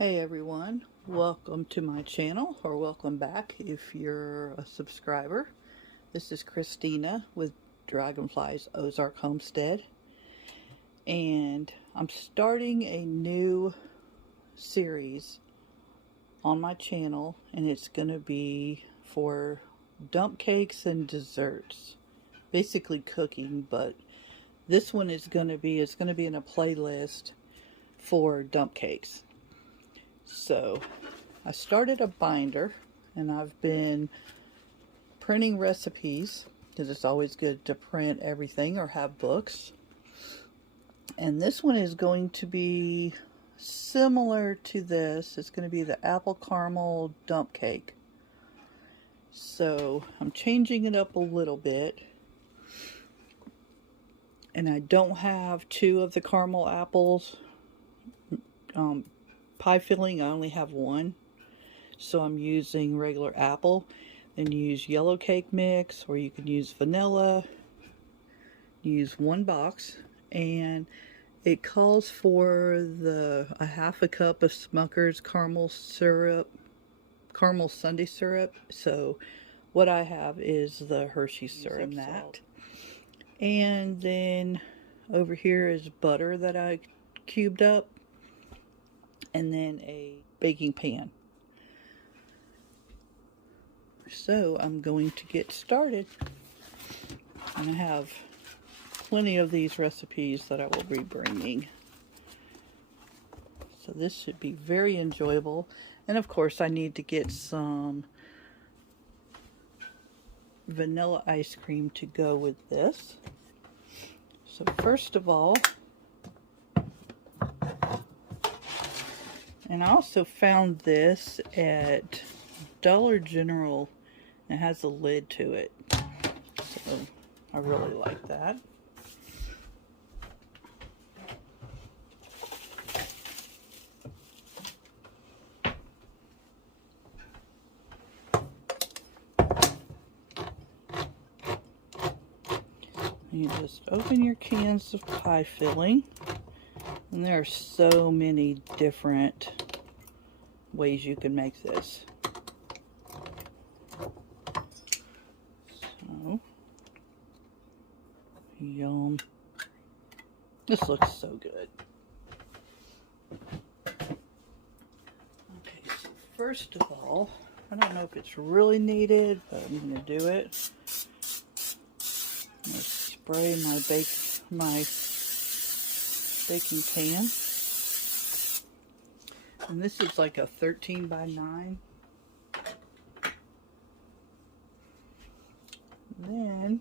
Hey everyone, welcome to my channel, or welcome back if you're a subscriber. This is Christina with Dragonflyz Ozark Homestead, and I'm starting a new series on my channel, and it's going to be for dump cakes and desserts, basically cooking, but this one is going to be in a playlist for dump cakes. So I started a binder, and I've been printing recipes because it's always good to print everything or have books. And this one is going to be similar to this. It's going to be the apple caramel dump cake. So I'm changing it up a little bit. And I don't have two of the caramel apples. Pie filling, I only have one, so I'm using regular apple. Then use yellow cake mix, or you can use vanilla. Use one box, and it calls for a half a cup of Smucker's caramel sundae syrup. So what I have is the Hershey syrup, and then over here is butter that I cubed up, and then a baking pan. So I'm going to get started, and I have plenty of these recipes that I will be bringing. So this should be very enjoyable. And of course I need to get some vanilla ice cream to go with this. So first of all, and I also found this at Dollar General. It has a lid to it, so I really like that. You just open your cans of pie filling, and there are so many different ways you can make this. So, yum. This looks so good. Okay, so first of all, I don't know if it's really needed, but I'm going to do it. I'm going to spray my baking pan. And this is like a 13 by 9. And then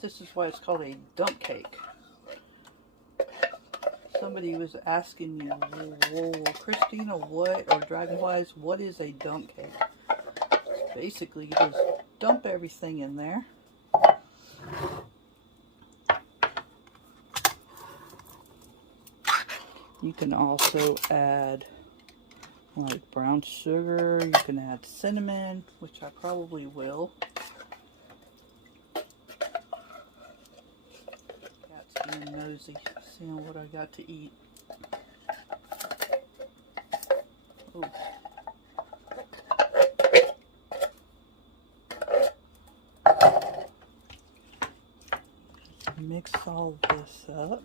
this is why it's called a dump cake. Somebody was asking me, well, Christina, or Dragonflyz, what is a dump cake? Basically, you just dump everything in there. You can also add like brown sugar. You can add cinnamon, which I probably will. That's being nosy, seeing what I got to eat. Ooh. Mix all this up.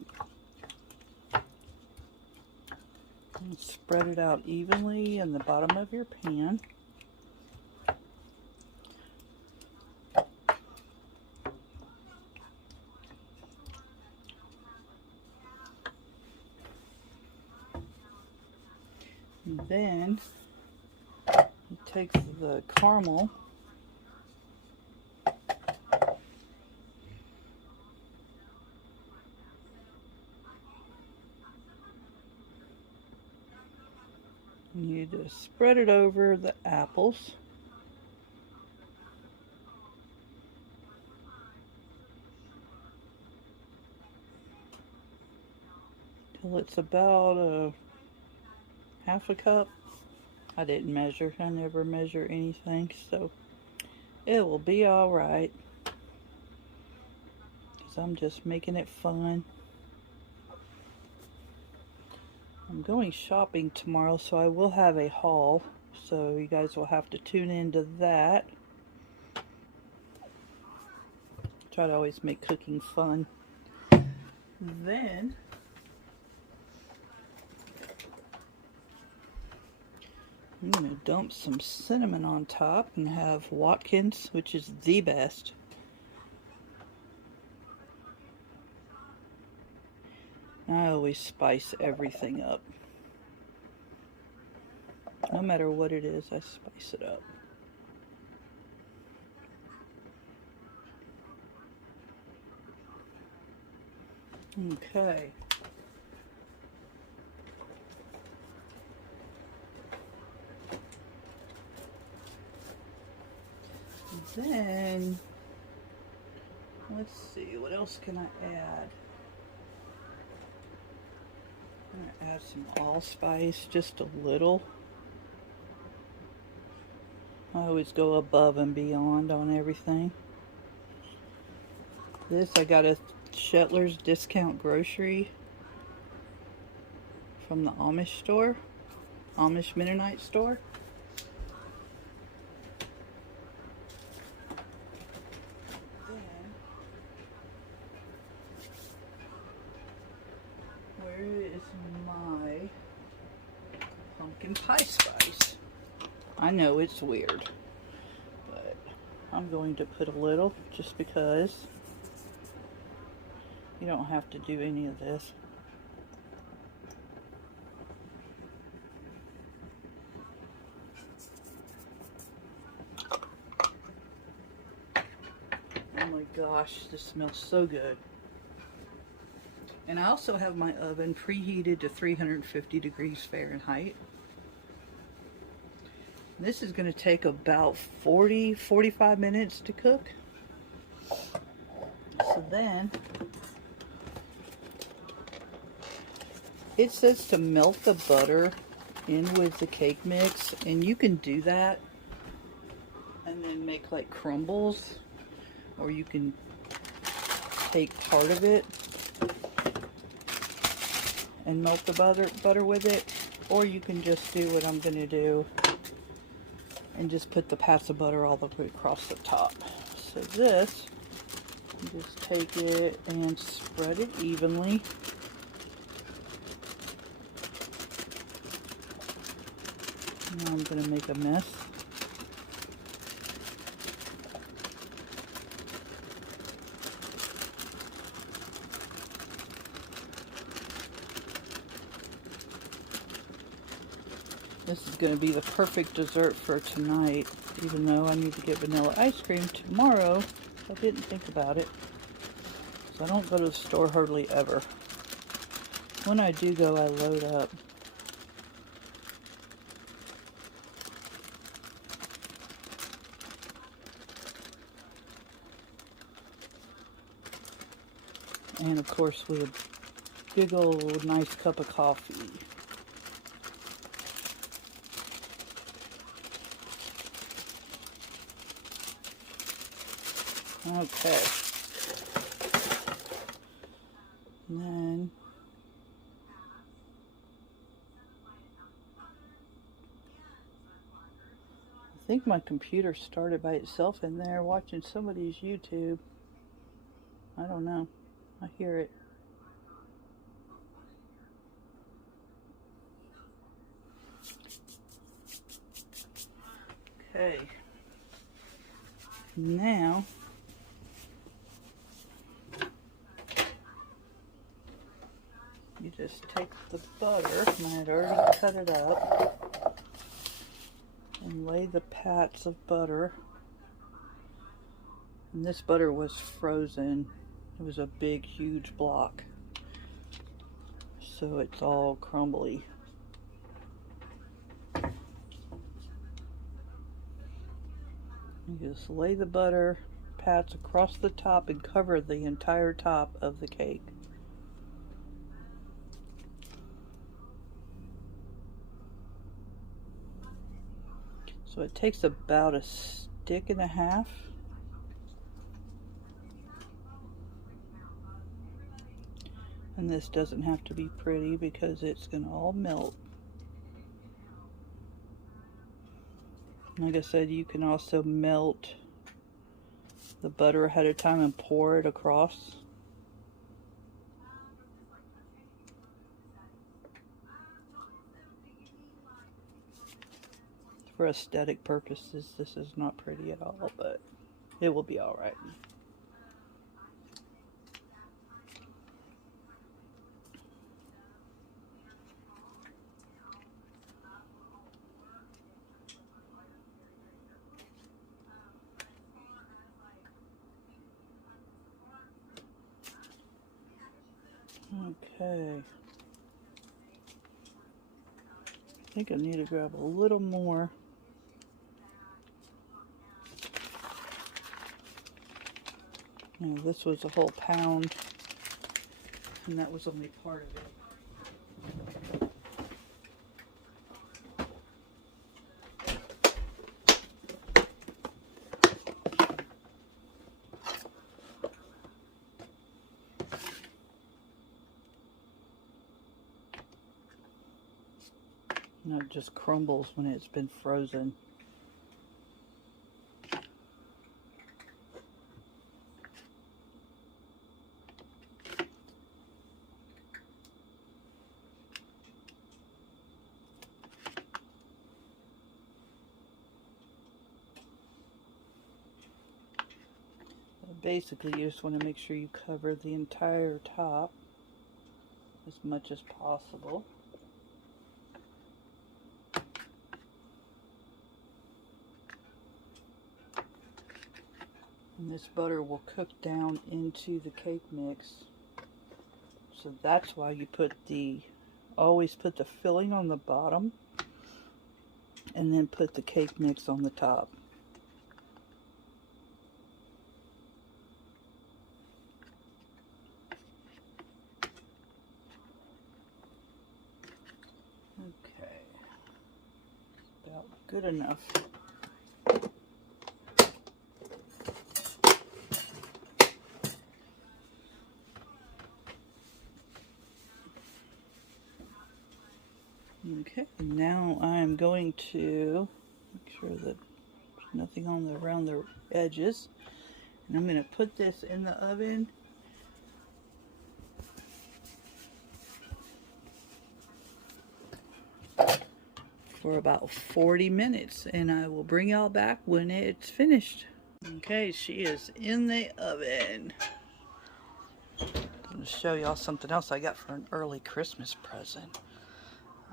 And spread it out evenly in the bottom of your pan. And then you take the caramel and you just spread it over the apples. Till it's about a half a cup. I didn't measure. I never measure anything, so it will be alright. Because I'm just making it fun. I'm going shopping tomorrow, so I will have a haul. So you guys will have to tune into that. Try to always make cooking fun. Then I'm going to dump some cinnamon on top and have Watkins, which is the best. I always spice everything up. No matter what it is, I spice it up. Okay. Then, let's see, what else can I add? I'm going to add some allspice, just a little. I always go above and beyond on everything. This I got at Shetler's Discount Grocery from the Amish store, Amish Mennonite store. Where is my pumpkin pie spice? I know it's weird, but I'm going to put a little just because you don't have to do any of this. Oh my gosh, this smells so good. And I also have my oven preheated to 350 degrees Fahrenheit. This is going to take about 40-45 minutes to cook. So then, it says to melt the butter in with the cake mix, and you can do that and then make like crumbles, or you can take part of it and melt the butter with it, or you can just do what I'm going to do and just put the pats of butter all the way across the top. So this, just take it and spread it evenly. Now I'm going to make a mess. This is going to be the perfect dessert for tonight, even though I need to get vanilla ice cream tomorrow. I didn't think about it, so I don't go to the store hardly ever. When I do go, I load up. And of course with a big old nice cup of coffee. Okay. And then I think my computer started by itself in there watching somebody's YouTube. I don't know. I hear it. Okay. Now you just take the butter, and I had already cut it up, and lay the pats of butter. And this butter was frozen. It was a big, huge block, so it's all crumbly. You just lay the butter pats across the top and cover the entire top of the cake. So it takes about a stick and a half. And this doesn't have to be pretty because it's going to all melt. Like I said, you can also melt the butter ahead of time and pour it across. For aesthetic purposes, this is not pretty at all, but it will be all right. Okay. I think I need to grab a little more. Now, this was a whole pound, and that was only part of it. And it just crumbles when it's been frozen. Basically, you just want to make sure you cover the entire top as much as possible. And this butter will cook down into the cake mix. So that's why you always put the filling on the bottom and then put the cake mix on the top. Okay, about good enough. Okay, now I'm going to make sure that there's nothing around the edges, and I'm going to put this in the oven for about 40 minutes, and I will bring y'all back when it's finished. Okay, she is in the oven. I'm going to show y'all something else I got for an early Christmas present.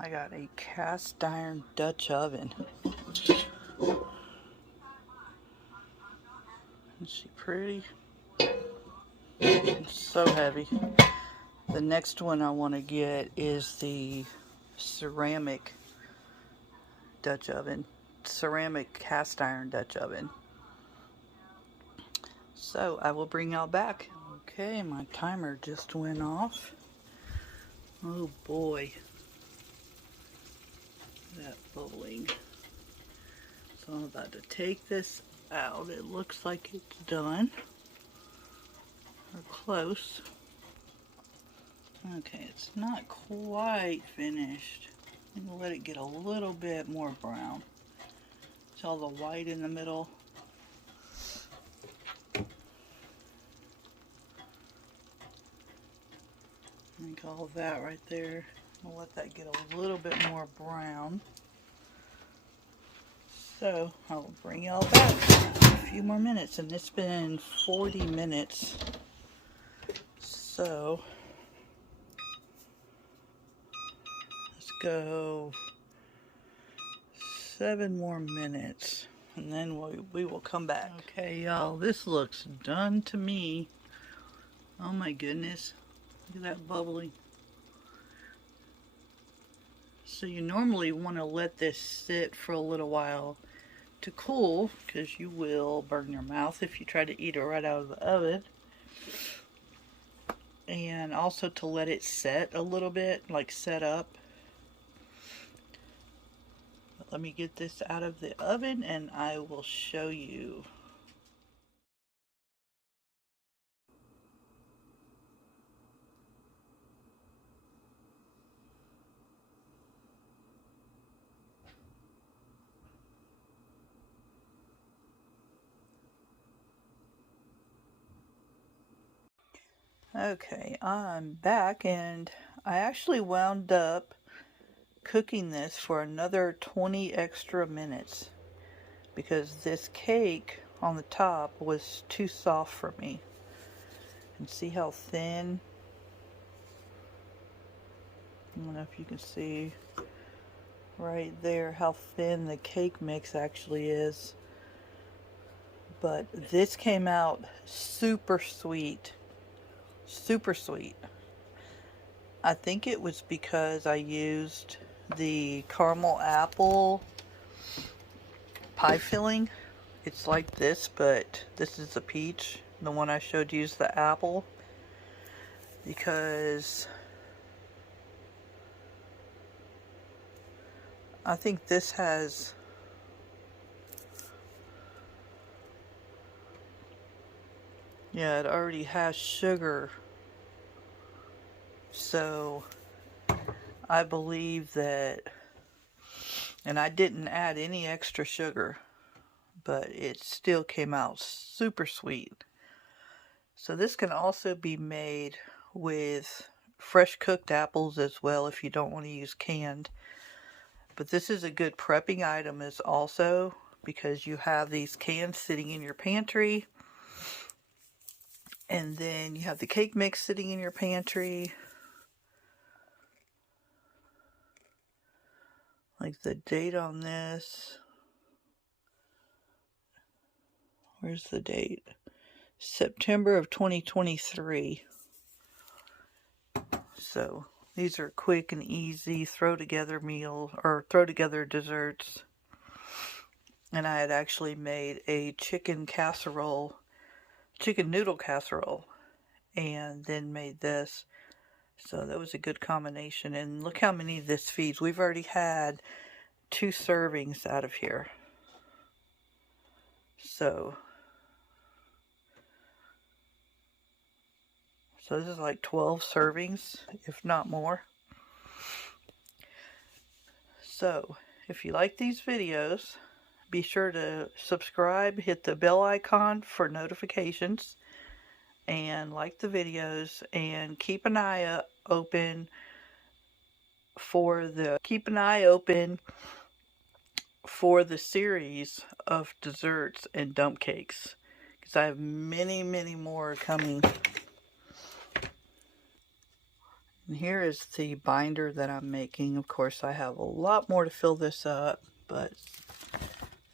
I got a cast iron Dutch oven. Isn't she pretty? It's so heavy. The next one I want to get is the ceramic Dutch oven. Ceramic cast iron Dutch oven. So I will bring y'all back. Okay, my timer just went off. Oh boy. That bubbling. So I'm about to take this out. It looks like it's done. Or close. Okay, it's not quite finished. I'm going to let it get a little bit more brown. See all the white in the middle? I think all of that right there. I'll let that get a little bit more brown. So I'll bring y'all back in a few more minutes, and it's been 40 minutes. So let's go 7 more minutes, and then we will come back. Okay, y'all, this looks done to me. Oh my goodness, look at that bubbling. So you normally want to let this sit for a little while to cool, because you will burn your mouth if you try to eat it right out of the oven. And also to let it set a little bit, like set up. But let me get this out of the oven and I will show you. Okay, I'm back, and I actually wound up cooking this for another 20 extra minutes because this cake on the top was too soft for me. And see how thin? I don't know if you can see right there how thin the cake mix actually is. But this came out super sweet. Super sweet. I think it was because I used the caramel apple pie filling. It's like this, but this is the peach. The one I showed you is the apple. Because I think this has it already has sugar. So I believe that, and I didn't add any extra sugar, but it still came out super sweet. So this can also be made with fresh cooked apples as well if you don't want to use canned. But this is a good prepping item as also because you have these cans sitting in your pantry. And then you have the cake mix sitting in your pantry. Like the date on this. Where's the date? September of 2023. So these are quick and easy throw together meals or throw together desserts. And I had actually made a chicken noodle casserole, and then made this. So that was a good combination. And look how many this feeds. We've already had 2 servings out of here. So this is like 12 servings, if not more. So if you like these videos, be sure to subscribe, hit the bell icon for notifications, and like the videos, and keep an eye open for the series of desserts and dump cakes, because I have many more coming. And here is the binder that I'm making. Of course, I have a lot more to fill this up, but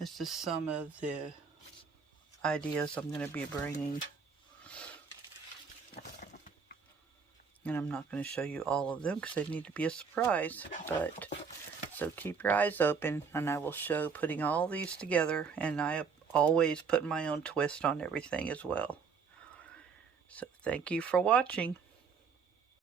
this is some of the ideas I'm going to be bringing. And I'm not going to show you all of them because they need to be a surprise. But so keep your eyes open, and I will show putting all these together. And I always put my own twist on everything as well. So thank you for watching.